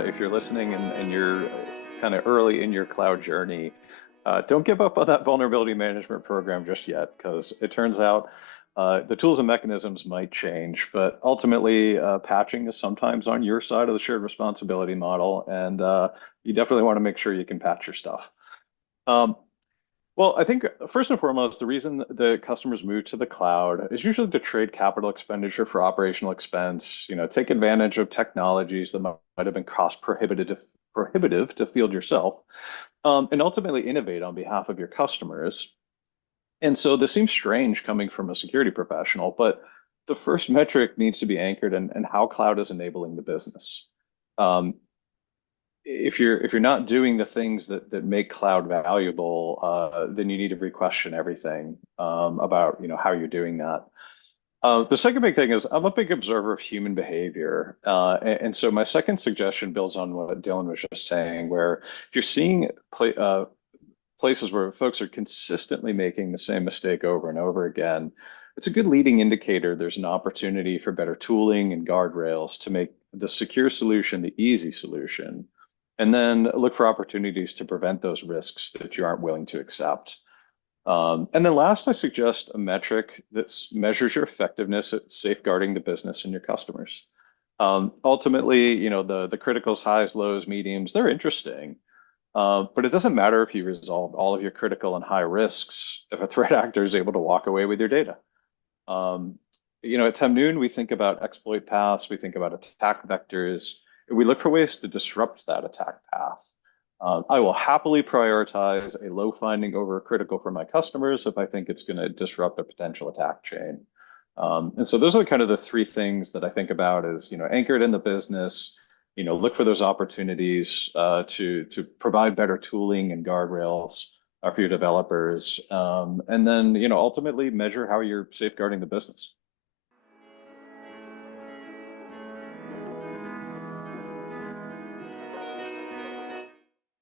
if you're listening and you're kind of early in your cloud journey, don't give up on that vulnerability management program just yet, because it turns out the tools and mechanisms might change, but ultimately patching is sometimes on your side of the shared responsibility model, and you definitely want to make sure you can patch your stuff. Um, well, I think first and foremost, the reason the customers move to the cloud is usually to trade capital expenditure for operational expense. Take advantage of technologies that might have been cost prohibitive to field yourself, and ultimately innovate on behalf of your customers. And so this seems strange coming from a security professional, but the first metric needs to be anchored in how cloud is enabling the business. Um, if you're not doing the things that make cloud valuable, then you need to re-question everything about how you're doing that. The second big thing is I'm a big observer of human behavior, and so my second suggestion builds on what Dylan was just saying, where if you're seeing places where folks are consistently making the same mistake over and over again, it's a good leading indicator there's an opportunity for better tooling and guardrails to make the secure solution the easy solution, and then look for opportunities to prevent those risks that you aren't willing to accept. And then last, I suggest a metric that measures your effectiveness at safeguarding the business and your customers. Ultimately, the criticals, highs, lows, mediums, they're interesting. But it doesn't matter if you resolved all of your critical and high risks if a threat actor is able to walk away with your data. Um, at Tamnoon, we think about exploit paths, we think about attack vectors, and we look for ways to disrupt that attack path. I will happily prioritize a low finding over a critical for my customers if I think it's going to disrupt a potential attack chain. And so those are kind of the three things that I think about as anchored in the business. Look for those opportunities to provide better tooling and guardrails for your developers, and then ultimately measure how you're safeguarding the business.